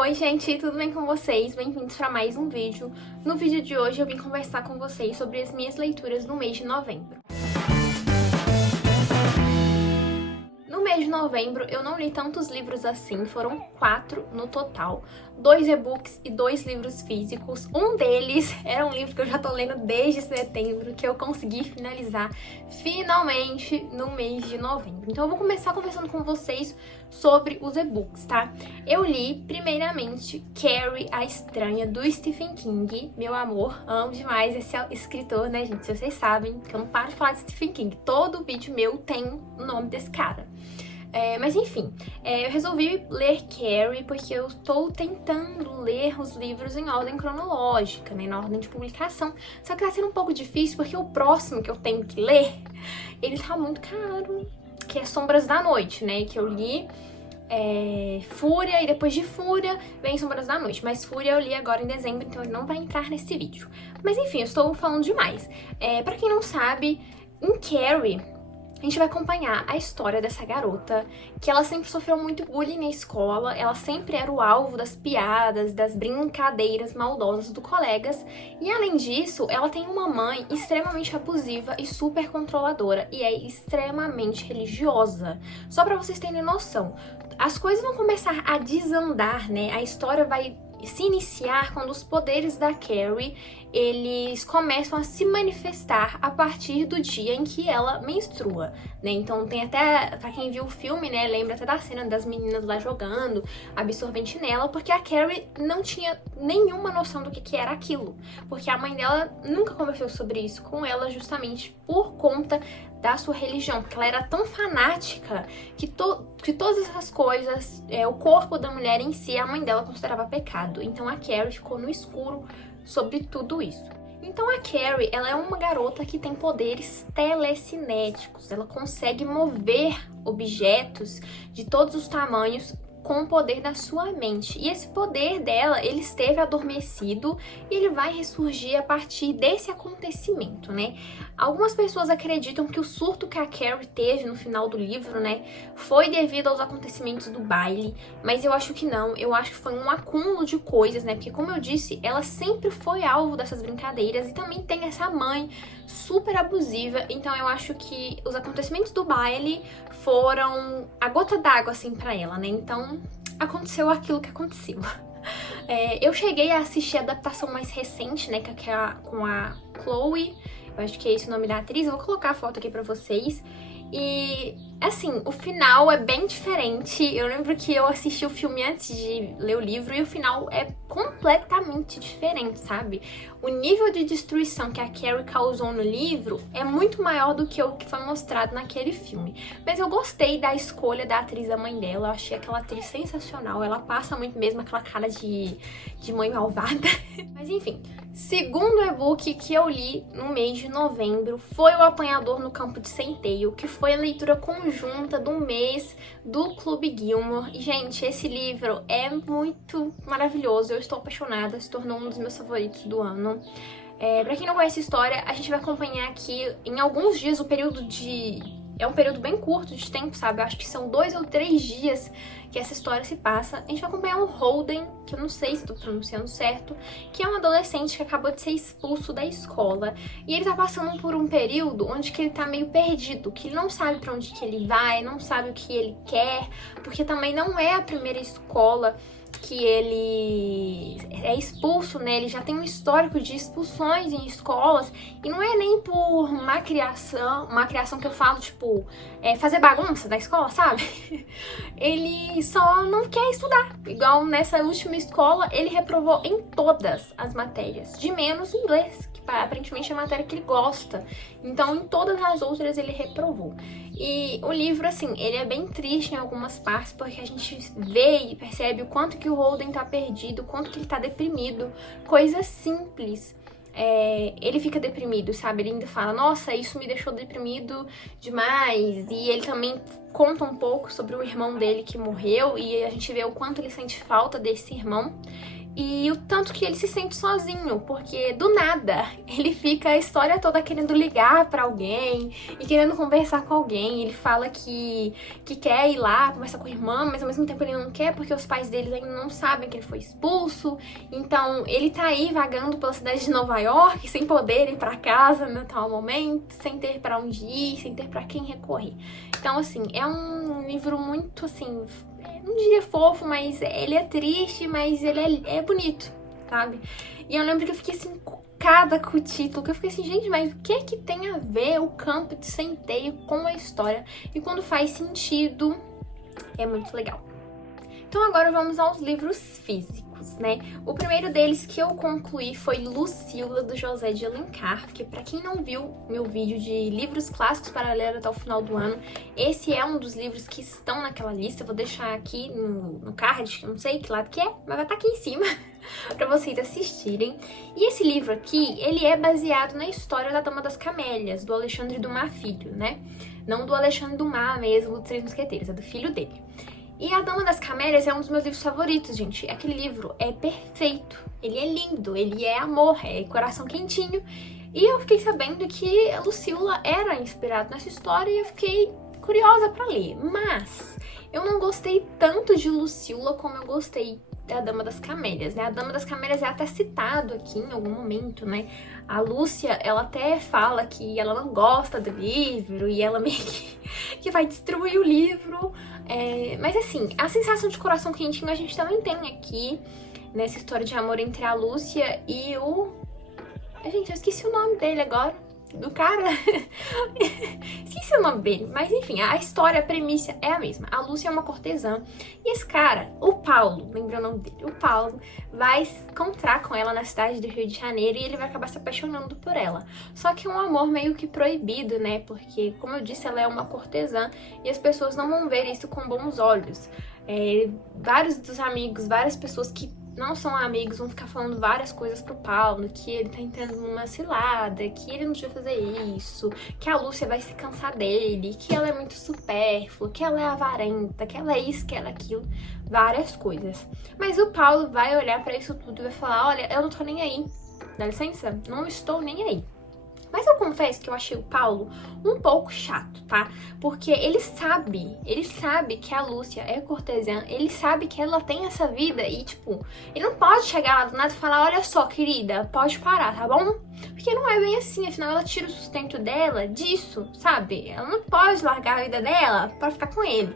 Oi gente, tudo bem com vocês? Bem-vindos para mais um vídeo. No vídeo de hoje eu vim conversar com vocês sobre as minhas leituras no mês de novembro. No mês de novembro eu não li tantos livros assim, foram 4 no total. 2 e-books e 2 livros físicos. Um deles era um livro que eu já tô lendo desde setembro, que eu consegui finalizar finalmente no mês de novembro. Então eu vou começar conversando com vocês sobre os e-books, tá? Eu li, primeiramente, Carrie, a Estranha, do Stephen King. Meu amor, amo demais esse escritor, né, gente? Vocês sabem que eu não paro de falar de Stephen King. Todo vídeo meu tem o nome desse cara. Mas enfim, eu resolvi ler Carrie porque eu estou tentando ler os livros em ordem cronológica, né, na ordem de publicação. Só que tá sendo um pouco difícil porque o próximo que eu tenho que ler, ele tá muito caro, que é Sombras da Noite, né, que eu li Fúria, e depois de Fúria vem Sombras da Noite. Mas Fúria eu li agora em dezembro, então ele não vai entrar nesse vídeo. Mas enfim, eu estou falando demais. Pra quem não sabe, em Carrie a gente vai acompanhar a história dessa garota, que ela sempre sofreu muito bullying na escola, ela sempre era o alvo das piadas, das brincadeiras maldosas dos colegas, e além disso, ela tem uma mãe extremamente abusiva e super controladora, e é extremamente religiosa. Só pra vocês terem noção, as coisas vão começar a desandar, né? A história vai se iniciar quando os poderes da Carrie, eles começam a se manifestar a partir do dia em que ela menstrua, né? Então tem até, pra quem viu o filme, né, lembra até da cena das meninas lá jogando absorvente nela, porque a Carrie não tinha nenhuma noção do que era aquilo, porque a mãe dela nunca conversou sobre isso com ela, justamente por conta da sua religião, porque ela era tão fanática que todas essas coisas, o corpo da mulher em si, a mãe dela considerava pecado. Então a Carrie ficou no escuro sobre tudo isso. Então a Carrie, ela é uma garota que tem poderes telecinéticos, ela consegue mover objetos de todos os tamanhos com o poder da sua mente. E esse poder dela, ele esteve adormecido e ele vai ressurgir a partir desse acontecimento, né? Algumas pessoas acreditam que o surto que a Carrie teve no final do livro, né, foi devido aos acontecimentos do baile, mas eu acho que não, eu acho que foi um acúmulo de coisas, né, porque como eu disse, ela sempre foi alvo dessas brincadeiras e também tem essa mãe super abusiva, então eu acho que os acontecimentos do baile foram a gota d'água, assim, pra ela, né, então aconteceu aquilo que aconteceu. Eu cheguei a assistir a adaptação mais recente, né, que é com a Chloe, eu acho que é esse o nome da atriz, eu vou colocar a foto aqui pra vocês. E, assim, o final é bem diferente. Eu lembro que eu assisti o filme antes de ler o livro e o final é completamente diferente, sabe? O nível de destruição que a Carrie causou no livro é muito maior do que o que foi mostrado naquele filme. Mas eu gostei da escolha da atriz, da mãe dela. Eu achei aquela atriz sensacional. Ela passa muito mesmo aquela cara de mãe malvada. Mas enfim, segundo e-book que eu li no mês de novembro foi O Apanhador no Campo de Centeio, que foi a leitura conjunta do mês do Clube Gilmore. E, gente, esse livro é muito maravilhoso. Eu estou apaixonada, se tornou um dos meus favoritos do ano. Pra quem não conhece a história, a gente vai acompanhar aqui em alguns dias o período de... É um período bem curto de tempo, sabe? Eu acho que são 2 ou 3 dias que essa história se passa. A gente vai acompanhar o Holden, que eu não sei se estou pronunciando certo, que é um adolescente que acabou de ser expulso da escola. E ele tá passando por um período onde que ele tá meio perdido, que ele não sabe pra onde que ele vai, não sabe o que ele quer, porque também não é a primeira escola que ele é expulso, né? Ele já tem um histórico de expulsões em escolas e não é nem por uma criação que eu falo, tipo, fazer bagunça na escola, sabe? Ele só não quer estudar. Igual nessa última escola, ele reprovou em todas as matérias, de menos inglês, que aparentemente é a matéria que ele gosta. Então, em todas as outras ele reprovou. E o livro, assim, ele é bem triste em algumas partes, porque a gente vê e percebe o quanto que o Holden tá perdido, o quanto que ele tá deprimido. Coisas simples. Ele fica deprimido, sabe? Ele ainda fala, nossa, isso me deixou deprimido demais. E ele também conta um pouco sobre o irmão dele que morreu, e a gente vê o quanto ele sente falta desse irmão. E o tanto que ele se sente sozinho, porque do nada ele fica a história toda querendo ligar pra alguém e querendo conversar com alguém. Ele fala que quer ir lá conversar com a irmã, mas ao mesmo tempo ele não quer porque os pais deles ainda não sabem que ele foi expulso. Então ele tá aí vagando pela cidade de Nova York sem poder ir pra casa no tal momento, sem ter pra onde ir, sem ter pra quem recorrer. Então assim, é um livro muito assim, não diria fofo, mas ele é triste, mas ele é bonito, sabe? E eu lembro que eu fiquei assim, encucada com o título, que eu fiquei assim, gente, mas o que tem a ver o Campo de Centeio com a história? E quando faz sentido, é muito legal. Então agora vamos aos livros físicos, né? O primeiro deles que eu concluí foi Lucila, do José de Alencar, porque pra quem não viu meu vídeo de livros clássicos para ler até o final do ano, esse é um dos livros que estão naquela lista. Eu vou deixar aqui no card, eu não sei que lado que é, mas vai estar aqui em cima pra vocês assistirem. E esse livro aqui, ele é baseado na história da Dama das Camélias, do Alexandre Dumas Filho, né? Não do Alexandre Dumas mesmo, dos Três Mosqueteiros, é do filho dele. E A Dama das Camélias é um dos meus livros favoritos, gente. Aquele livro é perfeito, ele é lindo, ele é amor, é coração quentinho. E eu fiquei sabendo que a Lucila era inspirada nessa história e eu fiquei curiosa pra ler. Mas eu não gostei tanto de Lucila como eu gostei da Dama das Camélias, né? A Dama das Camélias é até citado aqui em algum momento, né? A Lúcia, ela até fala que ela não gosta do livro e ela meio que vai destruir o livro. Mas assim, a sensação de coração quentinho a gente também tem aqui, nessa história de amor entre a Lúcia e o... Gente, eu esqueci o nome dele agora. Do cara. Esqueci o nome dele. Mas enfim, a história, a premissa é a mesma. A Lúcia é uma cortesã. E esse cara, o Paulo, lembra o nome dele? O Paulo vai se encontrar com ela na cidade do Rio de Janeiro e ele vai acabar se apaixonando por ela. Só que é um amor meio que proibido, né? Porque, como eu disse, ela é uma cortesã e as pessoas não vão ver isso com bons olhos. Vários dos amigos, várias pessoas que não são amigos vão ficar falando várias coisas pro Paulo, que ele tá entrando numa cilada, que ele não devia fazer isso, que a Lúcia vai se cansar dele, que ela é muito supérflua, que ela é avarenta, que ela é isso, que ela é aquilo, várias coisas. Mas o Paulo vai olhar pra isso tudo e vai falar, olha, eu não tô nem aí, dá licença, não estou nem aí. Mas eu confesso que eu achei o Paulo um pouco chato, tá? Porque ele sabe que a Lúcia é cortesã, ele sabe que ela tem essa vida e, tipo, ele não pode chegar lá do nada e falar, olha só, querida, pode parar, tá bom? Porque não é bem assim, afinal ela tira o sustento dela disso, sabe? Ela não pode largar a vida dela pra ficar com ele.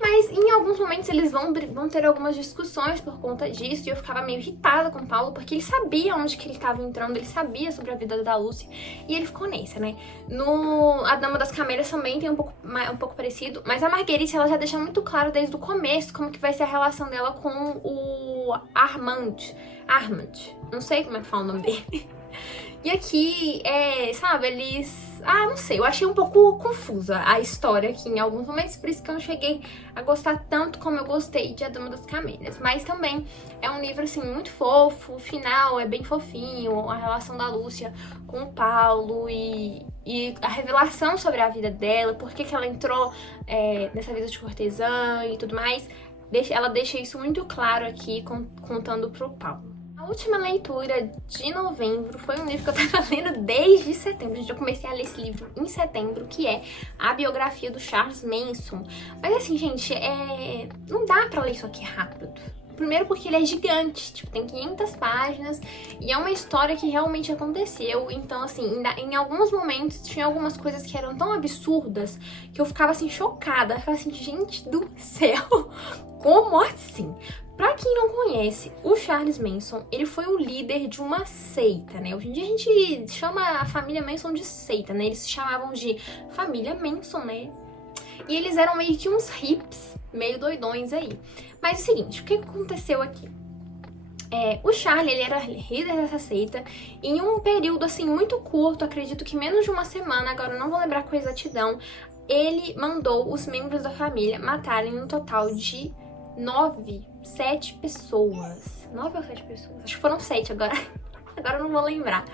Mas em alguns momentos eles vão ter algumas discussões por conta disso, e eu ficava meio irritada com o Paulo, porque ele sabia onde que ele estava entrando, ele sabia sobre a vida da Lúcia, e ele ficou nessa, né? No A Dama das Camélias também tem um pouco parecido, mas a Marguerite, ela já deixa muito claro desde o começo como que vai ser a relação dela com o Armand, não sei como é que fala o nome dele. E aqui, sabe, eles... não sei, eu achei um pouco confusa a história aqui em alguns momentos, por isso que eu não cheguei a gostar tanto como eu gostei de A Dama das Camélias. Mas também é um livro, assim, muito fofo, o final é bem fofinho, a relação da Lúcia com o Paulo e a revelação sobre a vida dela, por que ela entrou nessa vida de cortesã e tudo mais. Ela deixa isso muito claro aqui, contando pro Paulo. A última leitura de novembro foi um livro que eu tava lendo desde setembro. Eu comecei a ler esse livro em setembro, que é a biografia do Charles Manson. Mas assim, gente, não dá pra ler isso aqui rápido. Primeiro porque ele é gigante, tipo, tem 500 páginas e é uma história que realmente aconteceu. Então, assim, em alguns momentos tinha algumas coisas que eram tão absurdas que eu ficava, assim, chocada. Eu ficava assim, gente do céu, como assim? Pra quem não conhece, o Charles Manson, ele foi o líder de uma seita, né? Hoje em dia a gente chama a família Manson de seita, né? Eles se chamavam de família Manson, né? E eles eram meio que uns hips, meio doidões aí. Mas é o seguinte, o que aconteceu aqui? O Charlie, ele era líder dessa seita e em um período, assim, muito curto, acredito que menos de uma semana, agora eu não vou lembrar com exatidão, ele mandou os membros da família matarem um total de 7 pessoas. 9 ou 7 pessoas? Acho que foram 7 agora. Agora eu não vou lembrar.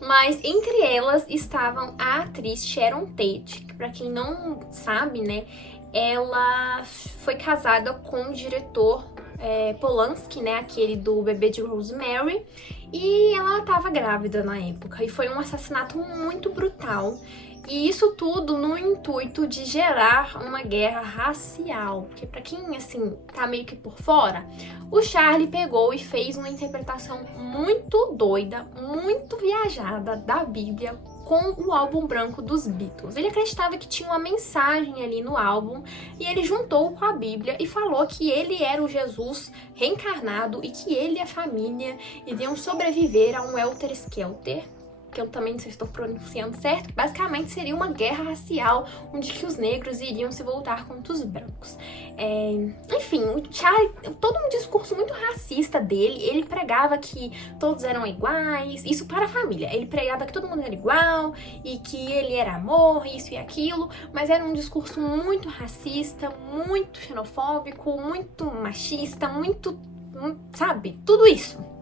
Mas entre elas estavam a atriz Sharon Tate, que pra quem não sabe, né, ela foi casada com o diretor Polanski, né, aquele do bebê de Rosemary, e ela estava grávida na época, e foi um assassinato muito brutal. E isso tudo no intuito de gerar uma guerra racial, porque pra quem, assim, tá meio que por fora, o Charlie pegou e fez uma interpretação muito doida, muito viajada da Bíblia com o álbum branco dos Beatles. Ele acreditava que tinha uma mensagem ali no álbum e ele juntou com a Bíblia e falou que ele era o Jesus reencarnado e que ele e a família iriam sobreviver a um Helter Skelter, que eu também não sei se estou pronunciando certo, que basicamente seria uma guerra racial, onde que os negros iriam se voltar contra os brancos. Enfim, o Charlie, todo um discurso muito racista dele, ele pregava que todos eram iguais, isso para a família, ele pregava que todo mundo era igual, e que ele era amor, isso e aquilo, mas era um discurso muito racista, muito xenofóbico, muito machista, muito, sabe, tudo isso.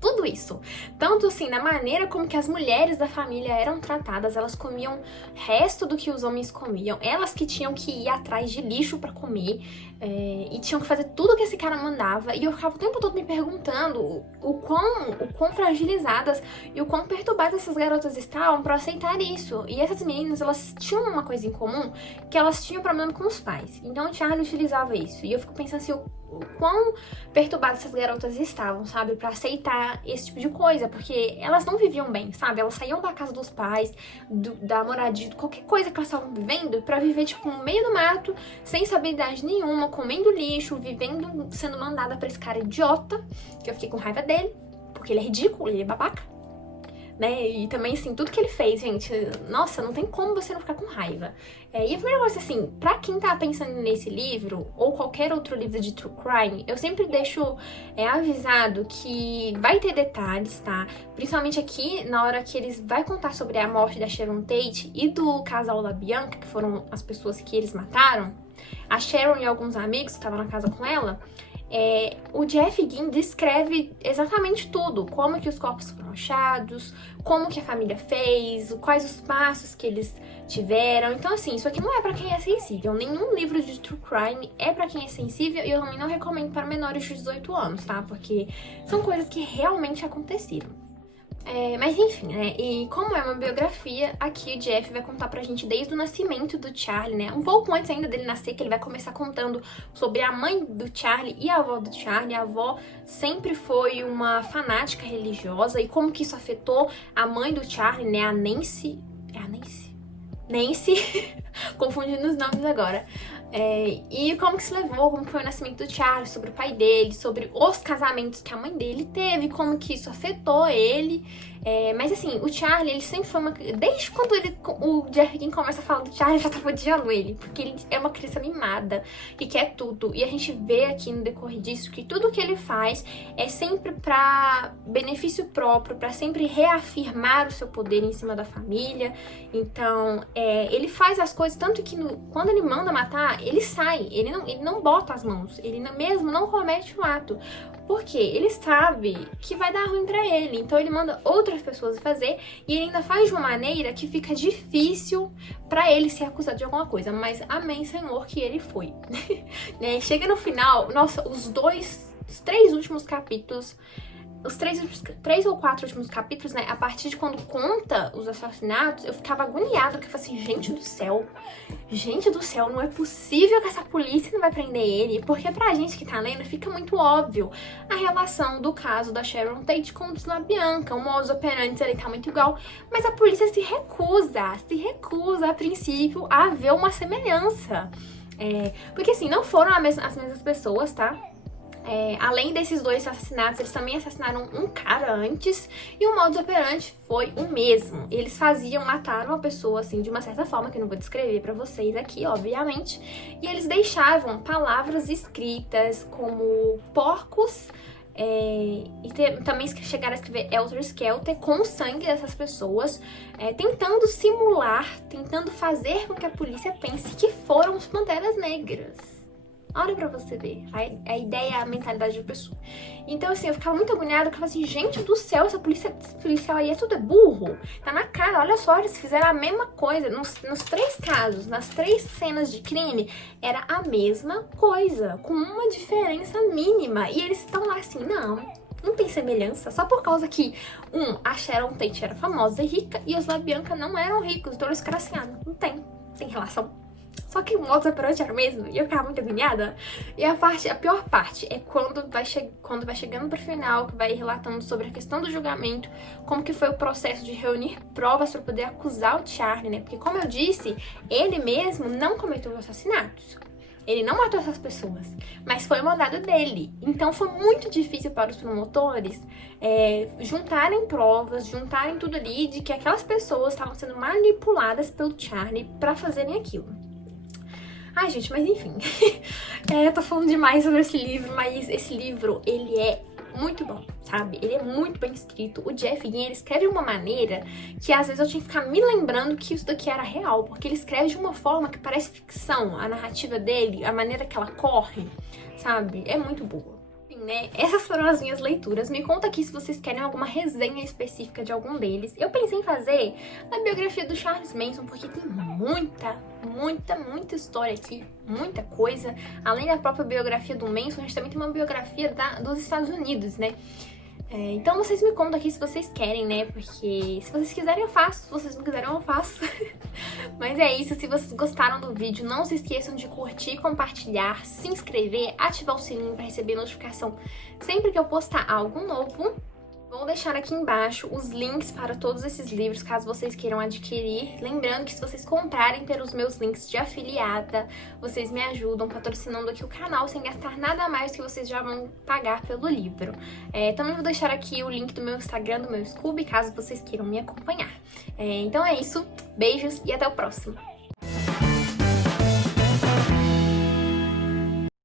Tudo isso. Tanto assim, na maneira como que as mulheres da família eram tratadas, elas comiam resto do que os homens comiam, elas que tinham que ir atrás de lixo pra comer, e tinham que fazer tudo que esse cara mandava, e eu ficava o tempo todo me perguntando o quão fragilizadas e o quão perturbadas essas garotas estavam pra aceitar isso. E essas meninas, elas tinham uma coisa em comum, que elas tinham problema com os pais. Então o Charlie utilizava isso, e eu fico pensando assim, o quão perturbadas essas garotas estavam, sabe, pra aceitar esse tipo de coisa, porque elas não viviam bem, sabe, elas saíam da casa dos pais, da moradia, qualquer coisa que elas estavam vivendo, pra viver, tipo, no meio do mato, sem estabilidade nenhuma, comendo lixo, vivendo, sendo mandada pra esse cara idiota, que eu fiquei com raiva dele, porque ele é ridículo, ele é babaca, né, e também, assim, tudo que ele fez, gente, nossa, não tem como você não ficar com raiva. E a primeira coisa, assim, pra quem tá pensando nesse livro, ou qualquer outro livro de true crime, eu sempre deixo avisado que vai ter detalhes, tá? Principalmente aqui, na hora que eles vai contar sobre a morte da Sharon Tate e do casal da Bianca, que foram as pessoas que eles mataram, a Sharon e alguns amigos que estavam na casa com ela, o Jeff Guinn descreve exatamente tudo, como que os corpos foram achados, como que a família fez, quais os passos que eles tiveram. Então, assim, isso aqui não é pra quem é sensível. Nenhum livro de true crime é pra quem é sensível, e eu também não recomendo para menores de 18 anos, tá? Porque são coisas que realmente aconteceram. Mas enfim, né, e como é uma biografia, aqui o Jeff vai contar pra gente desde o nascimento do Charlie, né, um pouco antes ainda dele nascer, que ele vai começar contando sobre a mãe do Charlie e a avó do Charlie. A avó sempre foi uma fanática religiosa, e como que isso afetou a mãe do Charlie, né, a Nancy, Nancy, confundindo os nomes agora. E como que se levou, como que foi o nascimento do Charlie, sobre o pai dele, sobre os casamentos que a mãe dele teve, como que isso afetou ele. Mas assim, o Charlie, ele sempre foi uma... Desde quando o Jeff Guinn começa a falar do Charlie, já tava odiando ele, porque ele é uma criança mimada, que quer tudo. E a gente vê aqui no decorrer disso que tudo que ele faz é sempre pra benefício próprio, pra sempre reafirmar o seu poder em cima da família. Então, ele faz as coisas, tanto que quando ele manda matar, ele sai, ele não bota as mãos, ele mesmo não comete o ato, porque ele sabe que vai dar ruim pra ele, então ele manda outras pessoas fazer, e ele ainda faz de uma maneira que fica difícil pra ele ser acusado de alguma coisa, mas amém, Senhor, que ele foi. Né? Chega no final, nossa, os três últimos capítulos, os três ou quatro últimos capítulos, né, a partir de quando conta os assassinatos, eu ficava agoniada, porque eu falei assim, gente do céu, não é possível que essa polícia não vai prender ele, porque pra gente que tá lendo, fica muito óbvio a relação do caso da Sharon Tate com o da Bianca, o modus operandi ali tá muito igual, mas a polícia se recusa a princípio a ver uma semelhança, porque assim, não foram as mesmas pessoas, tá? Além desses dois assassinatos, eles também assassinaram um cara antes, e o modus operandi foi o mesmo. Eles mataram uma pessoa assim de uma certa forma, que eu não vou descrever pra vocês aqui, obviamente, e eles deixavam palavras escritas como porcos, também chegaram a escrever Helter Skelter com o sangue dessas pessoas, tentando simular, tentando fazer com que a polícia pense que foram os Panteras Negras. Olha pra você ver a ideia, a mentalidade da pessoa. Então, assim, eu ficava muito agoniada, eu ficava assim, gente do céu, esse policial aí tudo é burro. Tá na cara, olha só, eles fizeram a mesma coisa. Nos 3 casos, nas 3 cenas de crime, era a mesma coisa, com uma diferença mínima. E eles estão lá assim, não tem semelhança, só por causa que a Sharon Tate era famosa e rica e os LaBianca não eram ricos, então eles ficaram assim, não tem relação. Só que o modus operandi era o mesmo e eu ficava muito agoniada. E a pior parte é quando vai chegando pro final, que vai relatando sobre a questão do julgamento, como que foi o processo de reunir provas para poder acusar o Charlie, né? Porque, como eu disse, ele mesmo não cometeu assassinatos. Ele não matou essas pessoas, mas foi o mandado dele. Então foi muito difícil para os promotores juntarem provas, juntarem tudo ali de que aquelas pessoas estavam sendo manipuladas pelo Charlie para fazerem aquilo. Ai, gente, mas enfim. Eu tô falando demais sobre esse livro, mas esse livro, ele é muito bom, sabe? Ele é muito bem escrito. O Jeff Guinn, ele escreve de uma maneira que às vezes eu tinha que ficar me lembrando que isso daqui era real, porque ele escreve de uma forma que parece ficção. A narrativa dele, a maneira que ela corre, sabe? É muito boa. Né? Essas foram as minhas leituras. Me conta aqui se vocês querem alguma resenha específica de algum deles. Eu pensei em fazer a biografia do Charles Manson, porque tem muita história aqui, muita coisa. Além da própria biografia do Manson, a gente também tem uma biografia dos Estados Unidos, né? Então vocês me contam aqui se vocês querem, né? Porque se vocês quiserem eu faço, se vocês não quiserem eu faço. Mas é isso, se vocês gostaram do vídeo, não se esqueçam de curtir, compartilhar, se inscrever, ativar o sininho para receber notificação sempre que eu postar algo novo. Vou deixar aqui embaixo os links para todos esses livros, caso vocês queiram adquirir. Lembrando que se vocês comprarem pelos meus links de afiliada, vocês me ajudam patrocinando aqui o canal sem gastar nada mais que vocês já vão pagar pelo livro. Também vou deixar aqui o link do meu Instagram, do meu Scooby, caso vocês queiram me acompanhar. Então é isso, beijos e até o próximo!